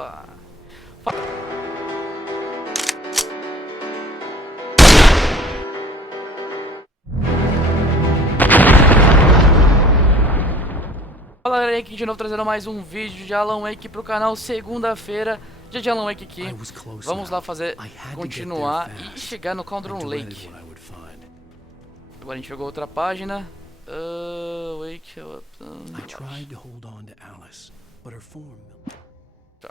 Opa! Fala galera, aqui de novo trazendo mais um vídeo de Alan Wake pro canal. Segunda-feira, dia de Alan Wake aqui. Vamos lá continuar e chegar no Controle Lake. Agora a gente pegou outra página. Wake up. Tá.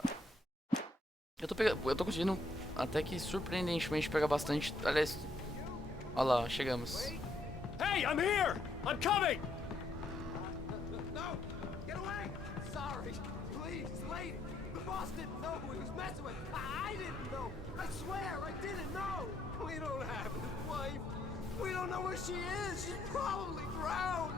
Eu tô conseguindo até que surpreendentemente pegar bastante. Aliás, olha lá, chegamos. Hey, I'm here! I'm coming! No! Get away! Sorry. Please, lady. The boss didn't know who he was messing with. I didn't know. I swear, I didn't know. We don't have his wife. We don't know where she is. She's probably drowned.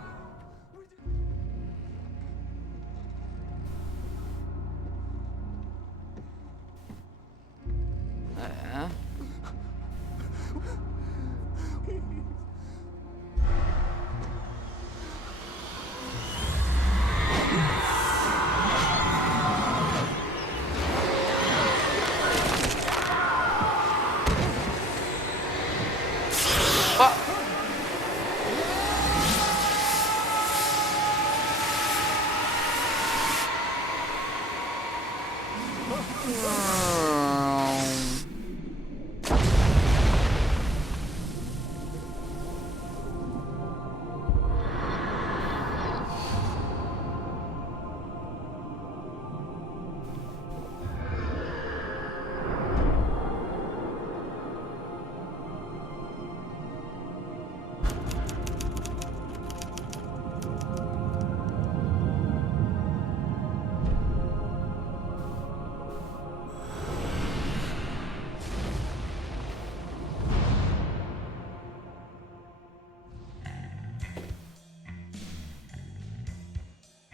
É.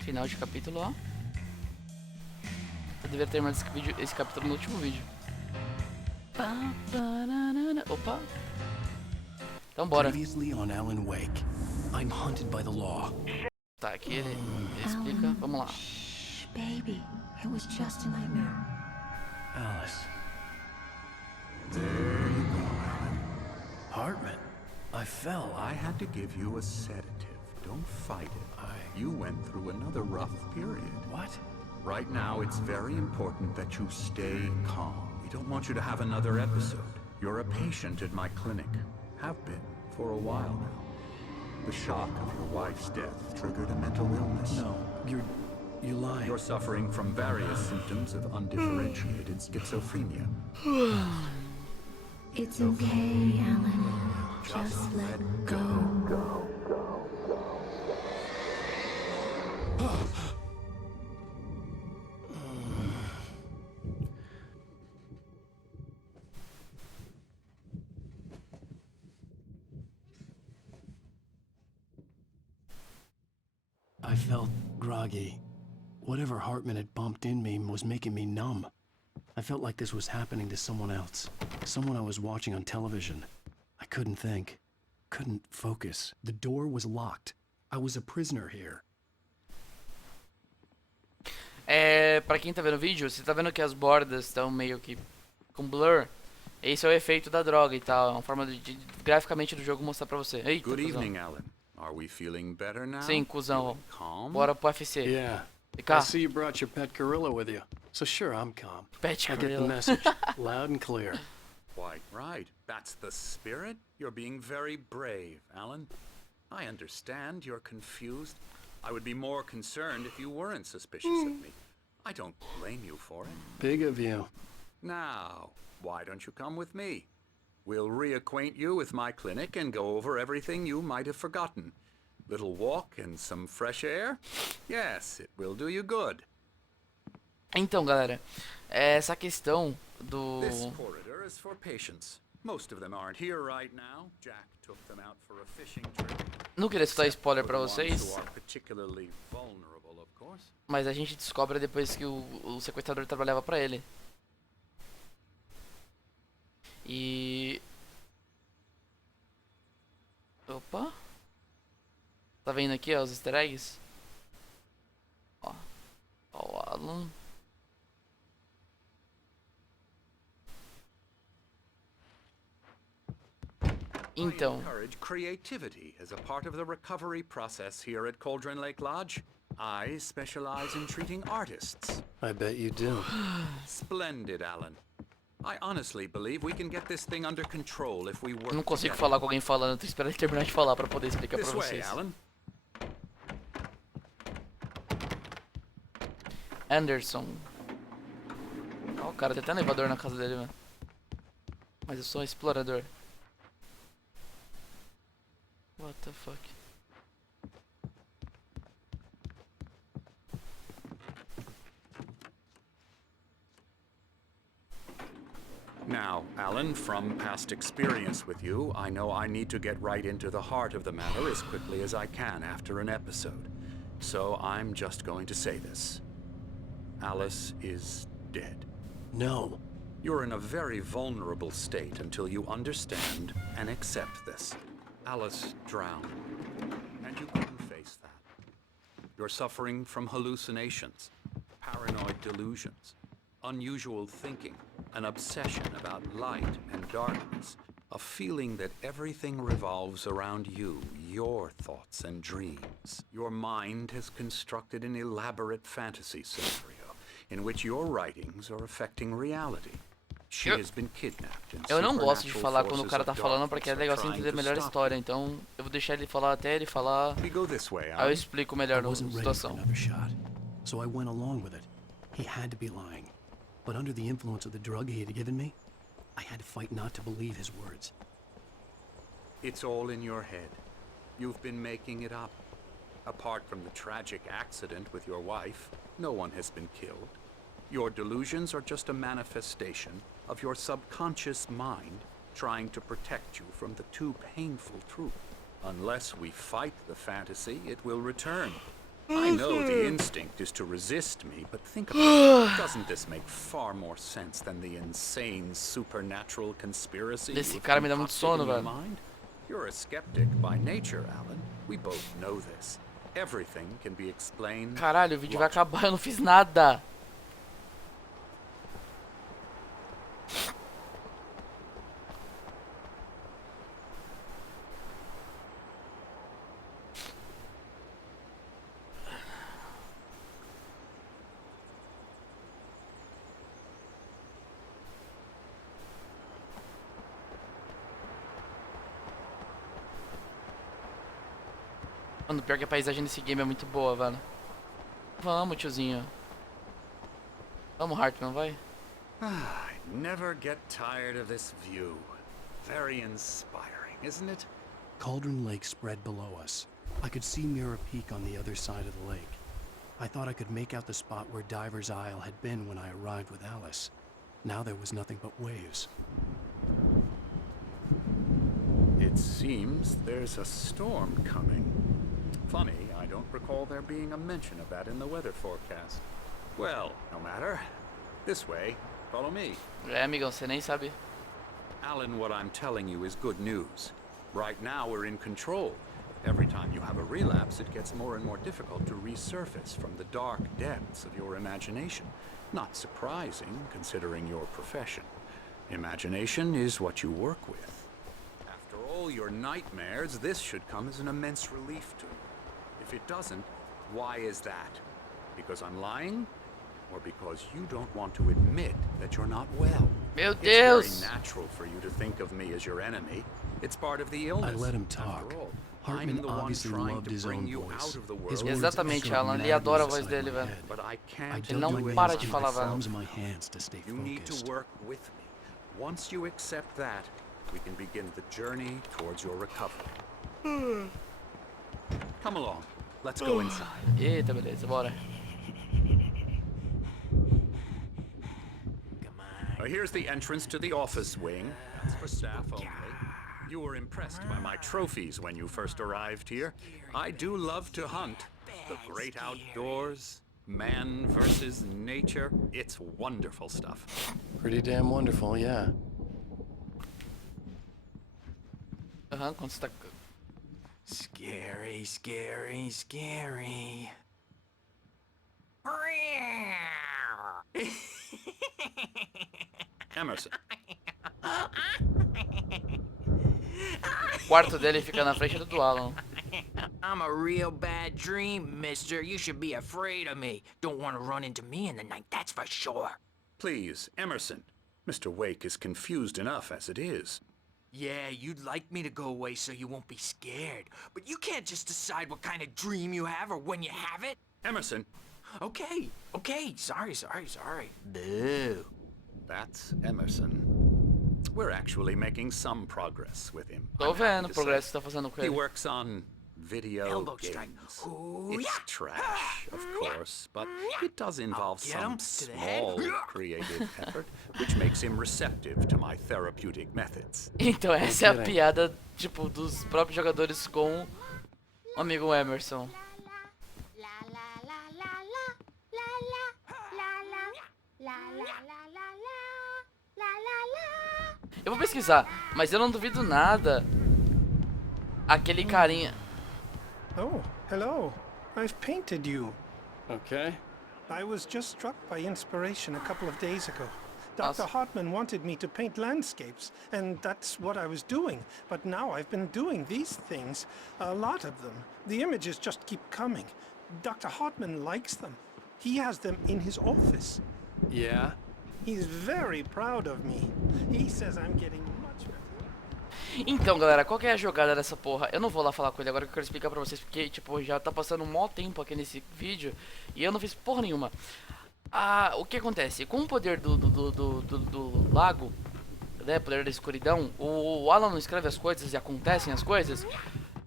Final de capítulo, ó. Eu deveria terminar esse capítulo no último vídeo. Opa. Então bora. Tá, aqui ele explica. Vamos lá. Baby, it was just a nightmare. Alice. There you go, Alan. Hartman. I fell. I had to give you a sedative. Don't fight it. You went through another rough period. What? Right now, it's very important that you stay calm. We don't want you to have another episode. You're a patient at my clinic. Have been for a while now. The shock of your wife's death triggered a mental illness. No, you're lying. You're suffering from various symptoms of undifferentiated schizophrenia. It's okay, Alan. Just let go. I felt groggy. Whatever Hartman had bumped in me was making me numb. I felt like this was happening to someone else. Someone I was watching on television. I couldn't think. Couldn't focus. The door was locked. I was a prisoner here. Pra quem tá vendo o vídeo, você tá vendo que as bordas estão meio que com blur. Esse é o efeito da droga e tal. É uma forma de graficamente do jogo mostrar pra você. Eita, Good cuzão. evening, Alan. Are we feeling better now? Sim, cuzão. Calm? Bora pro UFC. Yeah. Vem I cá. see you brought your pet gorilla with you. So sure, I'm calm. Pet I get the gorilla. message. Loud and clear. Quite right. That's the spirit. You're being very brave, Alan. I understand you're confused. I would be more concerned if you weren't suspicious of me. I don't blame you for it. Big of you. Now, why don't you come with me? We'll reacquaint you with my clinic and go over everything you might have forgotten. Little walk and some fresh air? Yes, it will do you good. Então, galera, essa questão do... This corridor is for patients. Most of them aren't here right now. Jack took them out for a fishing trip. Não queria citar spoiler pra For the ones vocês, who are particularly vulnerable, of course. mas a gente descobre depois que o sequestrador trabalhava pra ele. E... Opa. Tá vendo aqui, ó, os easter eggs? Ó. Ó o Alan. Então, encourage creativity as a part of the recovery process here at Cauldron Lake Lodge. I specialize in treating artists. I bet you do. Splendid, Alan. I honestly believe we can get this thing under control if we work eu não consigo together. falar com alguém falando, eu tô esperando ele terminar de falar pra poder explicar pra This way, vocês. Alan. Anderson. Ó, o cara tem até um elevador na casa dele, mano. Mas eu sou um explorador. What the fuck? Now, Alan, from past experience with you, I know I need to get right into the heart of the matter as quickly as I can after an episode. So I'm just going to say this. Alice is dead. No. You're in a very vulnerable state until you understand and accept this. Alice drowned, and you couldn't face that. You're suffering from hallucinations, paranoid delusions, unusual thinking, an obsession about light and darkness, a feeling that everything revolves around you, your thoughts and dreams. Your mind has constructed an elaborate fantasy scenario in which your writings are affecting reality. She has been kidnapped and Eu não gosto de supernatural falar quando o forces cara of tá falando porque é darkness legal are você trying entender to melhor a stop história. Então eu vou deixar ele falar até ele falar. you. We go this way, Aí eu Alan. explico melhor I a wasn't ready for situação. another shot, so I went along with it. He had to be lying. But under the influence of the drug he had given me, I had to fight not to believe his words. It's all in your head. You've been making it up. Apart from the tragic accident with your wife, no one has been killed. Your delusions are just a manifestation of your subconscious mind trying to protect you from the too painful truth. Unless we fight the fantasy, it will return. I know the instinct is to resist me, but think about it. Doesn't this make far more sense than the insane supernatural conspiracy Esse you've cara me dá muito concocted sono, in your velho. mind? You're a skeptic by nature, Alan. We both know this. Everything can be explained. Caralho, o vídeo vai acabar, eu não fiz nada. Mano, pior que a paisagem desse game é muito boa, velho. Vamos, tiozinho. Vamos, Hartman, vai. I never get tired of this view. Very inspiring, isn't it? Cauldron Lake spread below us. I could see Mirror Peak on the other side of the lake. I thought I could make out the spot where Diver's Isle had been when I arrived with Alice. Now there was nothing but waves. It seems there's a storm coming. Funny, I don't recall there being a mention of that in the weather forecast. Well, no matter. This way, follow me. É, amigão, você nem sabe. Alan, what I'm telling you is good news. Right now we're in control. Every time you have a relapse, it gets more and more difficult to resurface from the dark depths of your imagination. Not surprising, considering your profession. Imagination is what you work with. After all your nightmares, this should come as an immense relief to you. If it doesn't, why is that? Because I'm lying? Or because you don't want to admit that you're not well? Meu It's Deus! very natural for you to think of me as your enemy. It's part of the illness. I let him talk. After all, Hartman I'm the one obviously trying loved to his bring own you voice. out of the His world. words Exatamente, echoed Alan. Ele madness adora a voz inside dele, my velho. head. But I I can't Ele não do dug it my para hands de into falar, the velho. palms of my hands to stay You need to focused. work with me. Once you accept that, we can begin the journey towards your recovery. Come along. Let's go inside. Eita, beleza, bora. Here's the entrance to the office wing. That's for staff only. You were impressed by my trophies when you first arrived here. I do love to hunt. The great outdoors, man versus nature. It's wonderful stuff. Pretty damn wonderful, yeah. Aham, quando você tá... Scary, scary, scary. Emerson. quarto dele fica na frente do Alan. I'm a real bad dream, mister. You should be afraid of me. Don't want to run into me in the night, that's for sure. Please, Emerson. Mr. Wake is confused enough as it is. Yeah, you'd like me to go away so you won't be scared. But you can't just decide what kind of dream you have or when you have it. Emerson, Okay. Sorry. Boo. that's Emerson. We're actually making some progress with him. Tô I'm happy vendo o to progresso say. que você tá fazendo com He ele. works on video Elbow strike. games. Ooh, It's yeah. trash, of course, but it does involve Get him some to the head. small creative effort, which makes him receptive to my therapeutic methods. Então essa é a piada, tipo, dos próprios jogadores com o amigo Emerson. Eu vou pesquisar, mas eu não duvido nada. Aquele carinha. Oh, hello. I've painted you. Okay. I was just struck by inspiration a couple of days ago. Awesome. Dr. Hartman wanted me to paint landscapes, and that's what I was doing. But now I've been doing these things, a lot of them. The images just keep coming. Dr. Hartman likes them. He has them in his office. Yeah? He's very proud of me. He says I'm getting much better. Então, galera, qual que é a jogada dessa porra? Eu não vou lá falar com ele agora, que eu quero explicar pra vocês, porque, tipo, já tá passando um maior tempo aqui nesse vídeo e eu não fiz porra nenhuma. O que acontece? Com o poder do lago, né, poder da escuridão, o Alan não escreve as coisas e acontecem as coisas.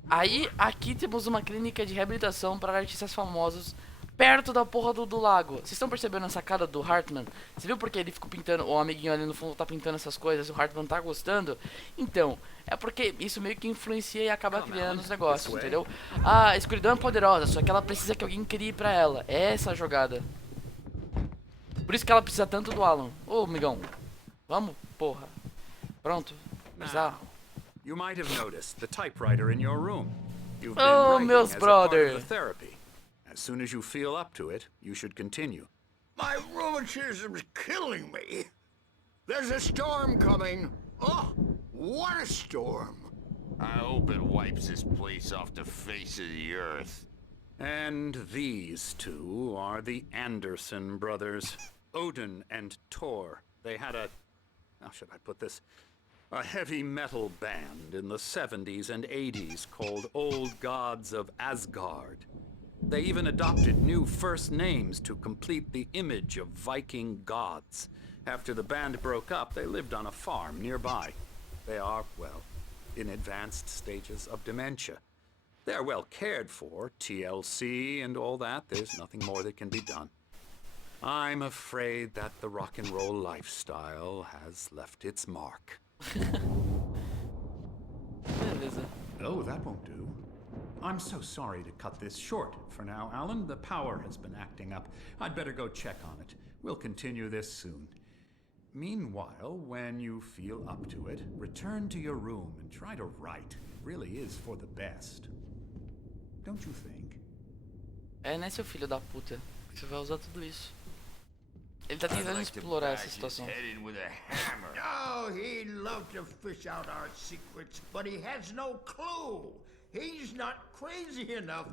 Aí, aqui temos uma clínica de reabilitação para artistas famosos perto da porra do lago. Vocês estão percebendo a sacada do Hartman? Você viu porque ele ficou pintando, o amiguinho ali no fundo tá pintando essas coisas e o Hartman tá gostando? Então, é porque isso meio que influencia e acaba criando os negócios, entendeu? A escuridão é poderosa, só que ela precisa que alguém crie pra ela. É essa a jogada. Por isso que ela precisa tanto do Alan. Ô, amigão, vamos, porra. Pronto. Bizarro. You might have noticed the typewriter in your room. You've been Oh, writing meus as a part brother. of the therapy. As soon as you feel up to it, you should continue. My rheumatism's killing me. There's a storm coming. Oh, what a storm. I hope it wipes this place off the face of the earth. And these two are the Anderson brothers, Odin and Thor. They had how should I put this? A heavy metal band in the 70s and 80s called Old Gods of Asgard. They even adopted new first names to complete the image of Viking gods. After the band broke up, they lived on a farm nearby. They are, well, in advanced stages of dementia. They're well cared for, TLC and all that. There's nothing more that can be done. I'm afraid that the rock and roll lifestyle has left its mark. Beleza. Oh, that won't do. I'm so sorry to cut this short for now, Alan. The power has been acting up. I'd better go check on it. We'll continue this soon. Meanwhile, when you feel up to it, return to your room and try to write. It really is for the best. Don't you think? É, né, seu filho da puta? Você vai usar tudo isso. Ele tá tentando explorar essa situação. Head in with a hammer. Oh, he'd love to fish out our secrets, but he has no clue. He's not crazy enough.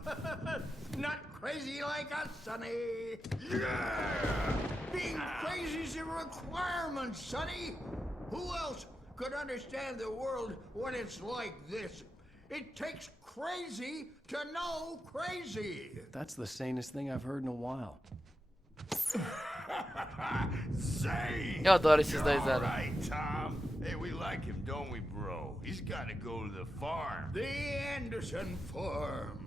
Not crazy like us, Sonny. Yeah! Being crazy's a requirement, Sonny. Who else could understand the world when it's like this? It takes crazy to know crazy. That's the sanest thing I've heard in a while. Zane! Eu adoro esses dois, All velho. right, Tom. Hey, we like him, don't we, bro? He's got to go to the farm. The Anderson Farm.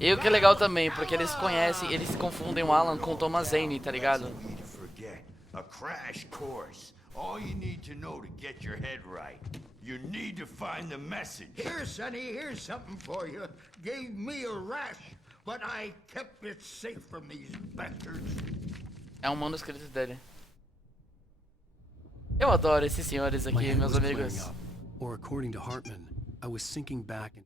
E o que é legal também, porque eles conhecem, eles confundem o Alan com o Thomas Zane, tá ligado? Easy to forget. A crash course. All you need to know to get your head right. You need to find the message. Here, Sonny, here's something for you. Gave me a rash, but I kept it safe from these bastards. É um manuscrito dele. Eu adoro esses senhores My aqui, head meus was amigos. clearing up, or according to Hartman, I was sinking back and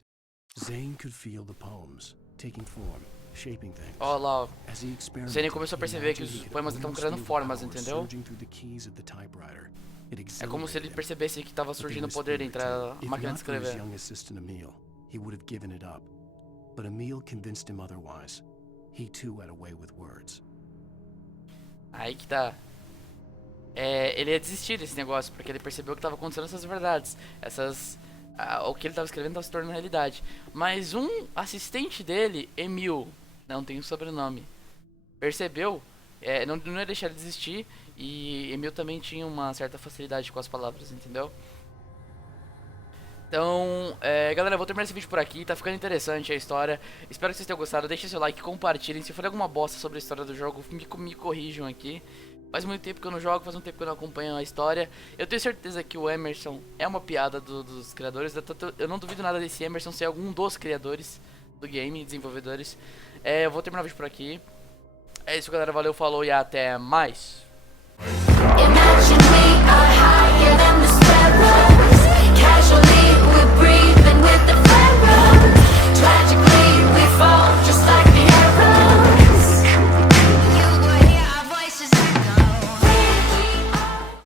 Zane could feel the poems taking form. shaping things. Ó lá, ó. As he Você experimented, nem começou a perceber que he os imagined he poemas could estão criando almost formas, feel power entendeu? surging through the keys of the typewriter. It É como se ele exhilarated him. percebesse que tava But there surgindo was poder fear, entre too. a If máquina de not for his escrever. young assistant Emil, he would have given it up. But Emil convinced him otherwise. He too had a way with words. Aí que tá. Ele ia desistir desse negócio, porque ele percebeu que tava acontecendo essas verdades. O que ele tava escrevendo tava se tornando realidade. Mas um assistente dele, Emil, não tem um sobrenome, percebeu, não ia deixar ele desistir. E Emil também tinha uma certa facilidade com as palavras, entendeu? Então, galera, eu vou terminar esse vídeo por aqui. Tá ficando interessante a história. Espero que vocês tenham gostado. Deixem seu like, compartilhem. Se for alguma bosta sobre a história do jogo, me corrijam aqui. Faz muito tempo que eu não jogo, faz um tempo que eu não acompanho a história. Eu tenho certeza que o Emerson é uma piada dos criadores. Eu não duvido nada desse Emerson ser algum dos criadores do game, desenvolvedores. Eu vou terminar o vídeo por aqui. É isso, galera. Valeu, falou e até mais.